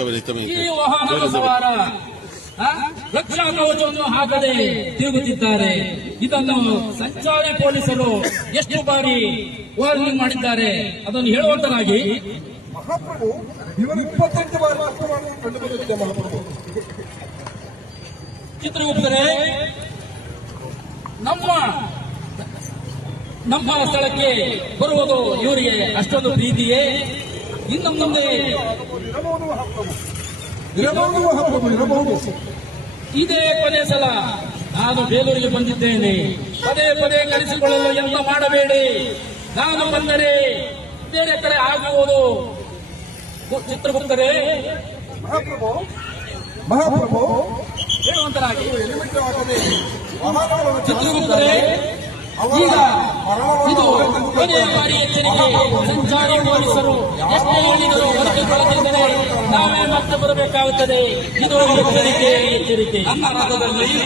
ಈ ವಾಹನ ಸವಾರ ರಕ್ಷಾ ಕವಚವನ್ನು ಹಾಕದೆ ತಿರುಗುತ್ತಿದ್ದಾರೆ. ಇದನ್ನು ಸಂಚಾರಿ ಪೊಲೀಸರು ಎಷ್ಟು ಬಾರಿ ವಾರ್ನಿಂಗ್ ಮಾಡಿದ್ದಾರೆ ಅದನ್ನು ಹೇಳುವಂತರಾಗಿ ಮಹಾಪ್ರಭು ಇವರು 28 ಬಾರಿ ವಾಸ್ತವವಾಗಿ ಕಂಡುಬರುತ್ತಿದೆ. ಮಹಾಪ್ರಭು ಚಿತ್ರಗುಪ್ತರೆ, ನಮ್ಮ ಸ್ಥಳಕ್ಕೆ ಬರುವುದು ಇವರಿಗೆ ಅಷ್ಟೊಂದು ಪ್ರೀತಿಯೇ? ಇನ್ನು ಮುಂದೆ ಇರಬಹುದು. ಇದೇ ಕೊನೆ ಸಲ ನಾನು ಬೇಲೂರಿಗೆ ಬಂದಿದ್ದೇನೆ. ಪದೇ ಪದೇ ಕರೆಸಿಕೊಳ್ಳಲು ಎಂತ ಮಾಡಬೇಡಿ. ನಾನು ಬಂದರೆ ಬೇರೆ ಕಡೆ ಆಗುವುದು. ಚಿತ್ರಗುಪ್ತರೇ, ಮಹಾಪ್ರಭು ಹೇಳುವಂತರಾಗಿ ಚಿತ್ರಗುಪ್ತರೇ, ಈಗ ಇದು ಕೊನೆಯ ಬಾರಿ ಎಚ್ಚರಿಕೆ. ಸಂಚಾರಿ ಪೊಲೀಸರು ಎಷ್ಟೇ ಹೇಳಿದರೂ ಹೊರತುಕೊಳ್ಳದಿದ್ದರೆ ನಾವೇ ಮತ್ತೆ ಬರಬೇಕಾಗುತ್ತದೆ. ಇದು ಎಚ್ಚರಿಕೆ. ನನ್ನ ರಾಜ್ಯದಲ್ಲಿ